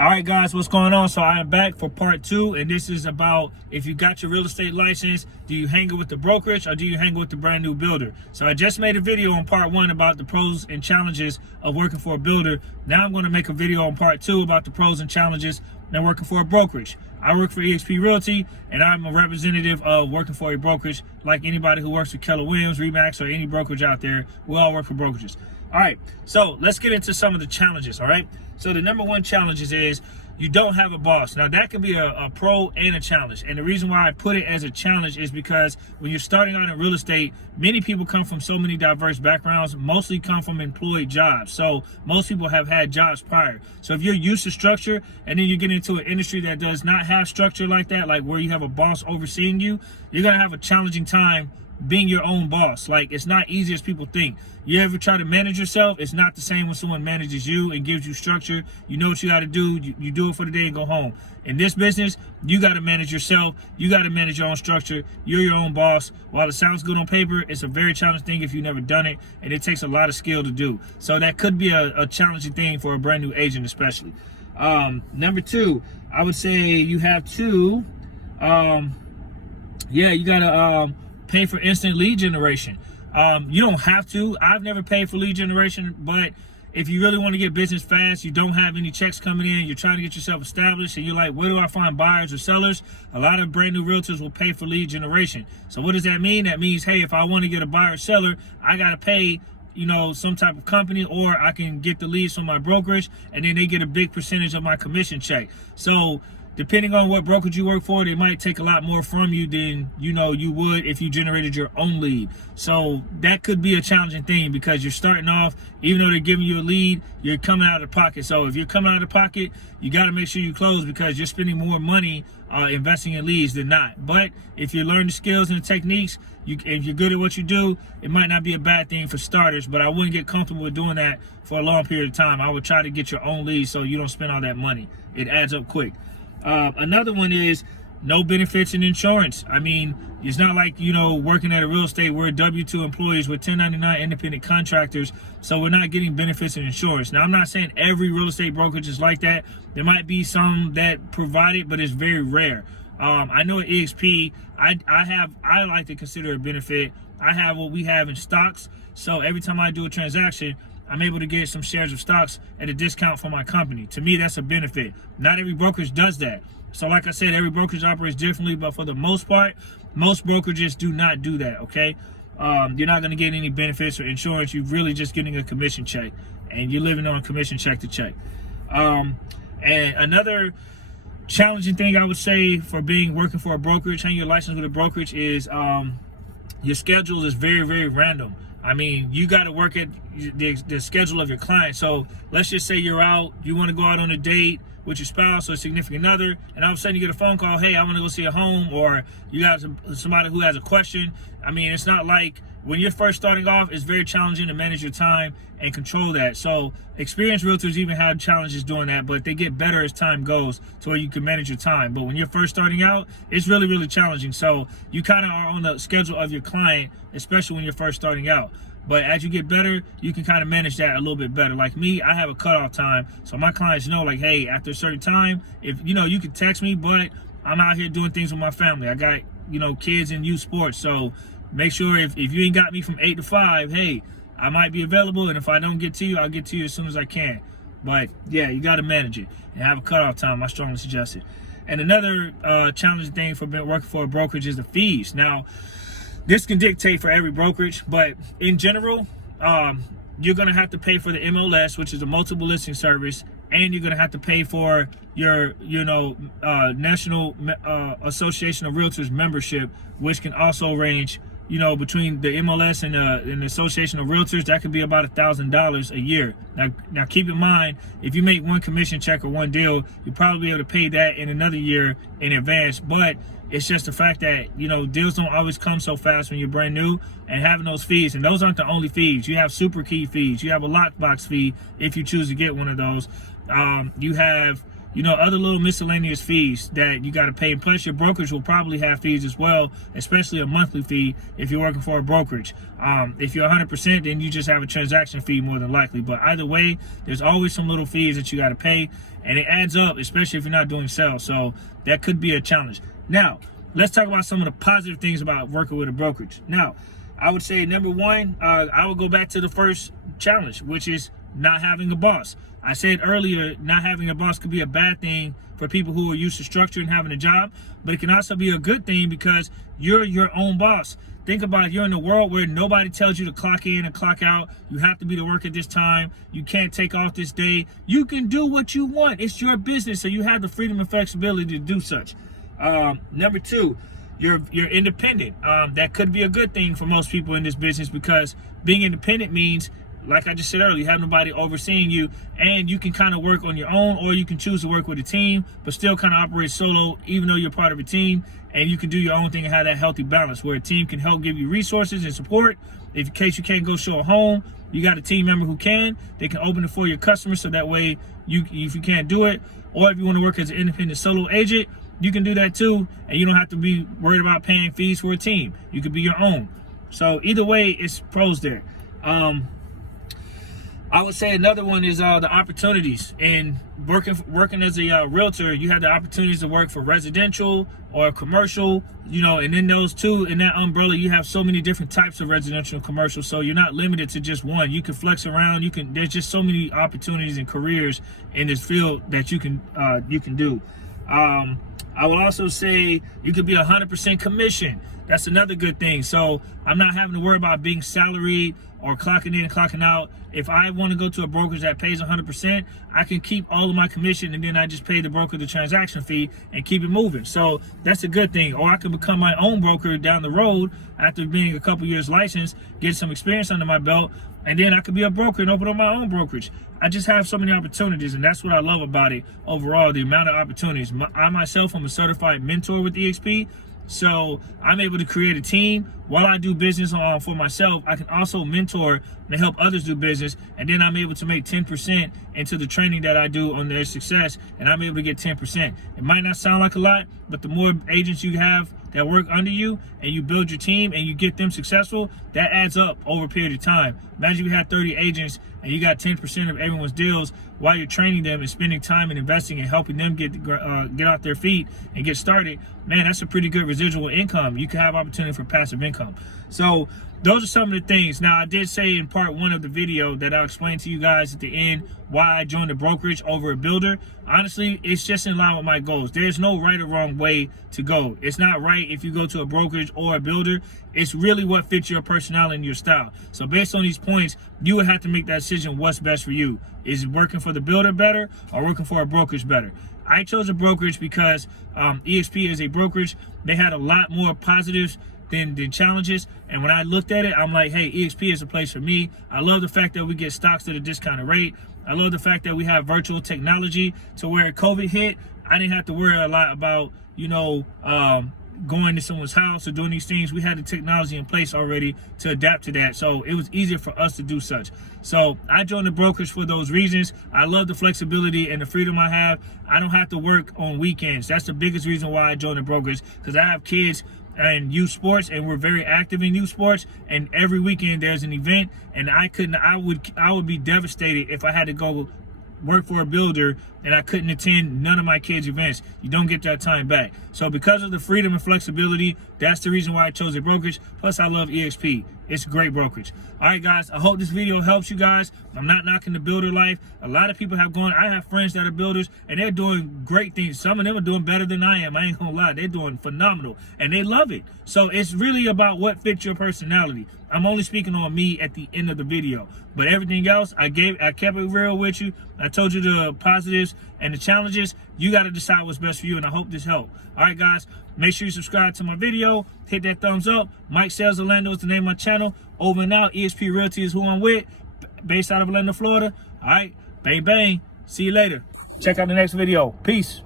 All right, guys, what's going on? So I am back for part 2, and this is about if you got your real estate license, do you hang it with the brokerage or do you hang it with the brand new builder? So I just made a video on part 1 about the pros and challenges of working for a builder. Now I'm going to make a video on part 2 about the pros and challenges of working for a brokerage. I work for eXp Realty, and I'm a representative of working for a brokerage. Like anybody who works for Keller Williams, Remax, or any brokerage out there, we all work for brokerages. All right, so let's get into some of the challenges, all right? So the number one challenge is you don't have a boss. Now that can be a pro and a challenge. And the reason why I put it as a challenge is because when you're starting out in real estate, many people come from so many diverse backgrounds, mostly come from employed jobs. So most people have had jobs prior. So if you're used to structure and then you get into an industry that does not have structure like that, like where you have a boss overseeing you, you're gonna have a challenging time being your own boss. Like, it's not easy as people think. You ever try to manage yourself? It's not the same when someone manages you and gives you structure. You know what you got to do. You do it for the day and go home. In this business, you got to manage yourself. You got to manage your own structure. You're your own boss. While it sounds good on paper, it's a very challenging thing if you've never done it, and it takes a lot of skill to do. So that could be a challenging thing for a brand new agent especially. Number 2, I would say you have to, you got to pay for instant lead generation. You don't have to. I've never paid for lead generation, but if you really want to get business fast, you don't have any checks coming in, you're trying to get yourself established, and you're like, where do I find buyers or sellers? A lot of brand new realtors will pay for lead generation. So what does that mean? That means, hey, if I want to get a buyer or seller, I got to pay, you know, some type of company, or I can get the leads from my brokerage, and then they get a big percentage of my commission check. So depending on what brokerage you work for, they might take a lot more from you than, you know, you would if you generated your own lead. So that could be a challenging thing because you're starting off, even though they're giving you a lead, you're coming out of the pocket. So if you're coming out of the pocket, you got to make sure you close because you're spending more money investing in leads than not. But if you learn the skills and the techniques, if you're good at what you do, it might not be a bad thing for starters, but I wouldn't get comfortable with doing that for a long period of time. I would try to get your own leads so you don't spend all that money. It adds up quick. Another one is no benefits and insurance. I mean, it's not like, you know, working at a real estate, we're W-2 employees, we're 1099 independent contractors, so we're not getting benefits and insurance. Now, I'm not saying every real estate brokerage is like that. There might be some that provide it, but it's very rare. I know at eXp, I like to consider a benefit. I have what we have in stocks, so every time I do a transaction, I'm able to get some shares of stocks at a discount for my company. To me, that's a benefit. Not every brokerage does that. So like I said, every brokerage operates differently, but for the most part, most brokerages do not do that, okay? You're not gonna get any benefits or insurance. You're really just getting a commission check, and you're living on a commission check to check. And another challenging thing I would say for working for a brokerage, having your license with a brokerage, is your schedule is very, very random. I mean, you got to work at the schedule of your client. So let's just say you're out, you want to go out on a date with your spouse or significant other, and all of a sudden you get a phone call, hey, I want to go see a home, or you got somebody who has a question. I mean, it's not like when you're first starting off, it's very challenging to manage your time and control that. So experienced realtors even have challenges doing that, but they get better as time goes to where you can manage your time. But when you're first starting out, it's really, really challenging. So you kind of are on the schedule of your client, especially when you're first starting out. But as you get better, you can kind of manage that a little bit better. Like me, I have a cutoff time. So my clients know, like, hey, after a certain time, if, you know, you can text me, but I'm out here doing things with my family. I got, you know, kids in youth sports. So make sure if you ain't got me from 8 to 5, hey, I might be available. And if I don't get to you, I'll get to you as soon as I can. But yeah, you got to manage it and have a cutoff time. I strongly suggest it. And another challenging thing for working for a brokerage is the fees. Now, this can dictate for every brokerage, but in general, you're going to have to pay for the MLS, which is a multiple listing service, and you're going to have to pay for your, National Association of Realtors membership, which can also range, between the MLS and the Association of Realtors. That could be about $1,000 a year. Now keep in mind, if you make one commission check or one deal, you'll probably be able to pay that in another year in advance. But it's just the fact that, deals don't always come so fast when you're brand new, and having those fees, and those aren't the only fees. You have super key fees. You have a lockbox fee if you choose to get one of those. You have you know, other little miscellaneous fees that you got to pay. And plus, your brokerage will probably have fees as well, especially a monthly fee if you're working for a brokerage. If you're 100%, then you just have a transaction fee more than likely. But either way, there's always some little fees that you got to pay, and it adds up, especially if you're not doing sales. So that could be a challenge. Now, let's talk about some of the positive things about working with a brokerage. Now, I would say number one, I would go back to the first challenge, which is not having a boss. I said earlier, not having a boss could be a bad thing for people who are used to structure and having a job, but it can also be a good thing because you're your own boss. Think about it, you're in a world where nobody tells you to clock in and clock out. You have to be to work at this time. You can't take off this day. You can do what you want. It's your business, so you have the freedom and flexibility to do such. Number two, you're independent. That could be a good thing for most people in this business because being independent means, like I just said earlier, you have nobody overseeing you, and you can kind of work on your own, or you can choose to work with a team, but still kind of operate solo, even though you're part of a team, and you can do your own thing and have that healthy balance where a team can help give you resources and support. If in case you can't go show a home, you got a team member who can. They can open it for your customers, so that way, if you can't do it, or if you want to work as an independent solo agent, you can do that too, and you don't have to be worried about paying fees for a team. You could be your own. So either way, it's pros there. I would say another one is the opportunities. And working as a realtor, you have the opportunities to work for residential or commercial, you know, and in those two, in that umbrella, you have so many different types of residential and commercial. So you're not limited to just one. You can flex around. There's just so many opportunities and careers in this field that you can do. I will also say you could be 100% commission. That's another good thing. So I'm not having to worry about being salaried or clocking in and clocking out. If I want to go to a brokerage that pays 100%, I can keep all of my commission, and then I just pay the broker the transaction fee and keep it moving. So that's a good thing. Or I can become my own broker down the road after being a couple years licensed, get some experience under my belt, and then I could be a broker and open up my own brokerage. I just have so many opportunities, and that's what I love about it overall, the amount of opportunities. I myself, I'm a certified mentor with EXP, so I'm able to create a team. While I do business for myself, I can also mentor and help others do business, and then I'm able to make 10% into the training that I do on their success, and I'm able to get 10%. It might not sound like a lot, but the more agents you have that work under you and you build your team and you get them successful, that adds up over a period of time. Imagine you had 30 agents and you got 10% of everyone's deals while you're training them and spending time and investing and helping them get off their feet and get started. Man, that's a pretty good residual income. You can have opportunity for passive income. So those are some of the things. Now, I did say in part one of the video that I'll explain to you guys at the end why I joined a brokerage over a builder. Honestly, it's just in line with my goals. There's no right or wrong way to go. It's not right if you go to a brokerage or a builder. It's really what fits your personality and your style. So based on these points, you would have to make that decision what's best for you. Is working for the builder better or working for a brokerage better? I chose a brokerage because EXP is a brokerage. They had a lot more positives than challenges, and when I looked at it, I'm like, hey, EXP is a place for me. I love the fact that we get stocks at a discounted rate. I love the fact that we have virtual technology to where COVID hit, I didn't have to worry a lot about, you know, going to someone's house or doing these things. We had the technology in place already to adapt to that, so it was easier for us to do such. So I joined the brokerage for those reasons. I love the flexibility and the freedom I have. I don't have to work on weekends. That's the biggest reason why I joined the brokerage, because I have kids and youth sports, and we're very active in youth sports, and every weekend there's an event, and I would be devastated if I had to go work for a builder and I couldn't attend none of my kids' events. You don't get that time back. So because of the freedom and flexibility, that's the reason why I chose a brokerage. Plus, I love EXP. It's a great brokerage. All right, guys, I hope this video helps you guys. I'm not knocking the builder life. A lot of people have gone. I have friends that are builders, and they're doing great things. Some of them are doing better than I am. I ain't gonna lie. They're doing phenomenal, and they love it. So it's really about what fits your personality. I'm only speaking on me at the end of the video, but everything else, I kept it real with you. I told you the positives and the challenges. You got to decide what's best for you, and I hope this helped. All right, guys, make sure you subscribe to my video. Hit that thumbs up. Mike Sales Orlando is the name of my channel. Over and out. EXP Realty is who I'm with, based out of Orlando, Florida. All right, bang, bang. See you later. Check out the next video. Peace.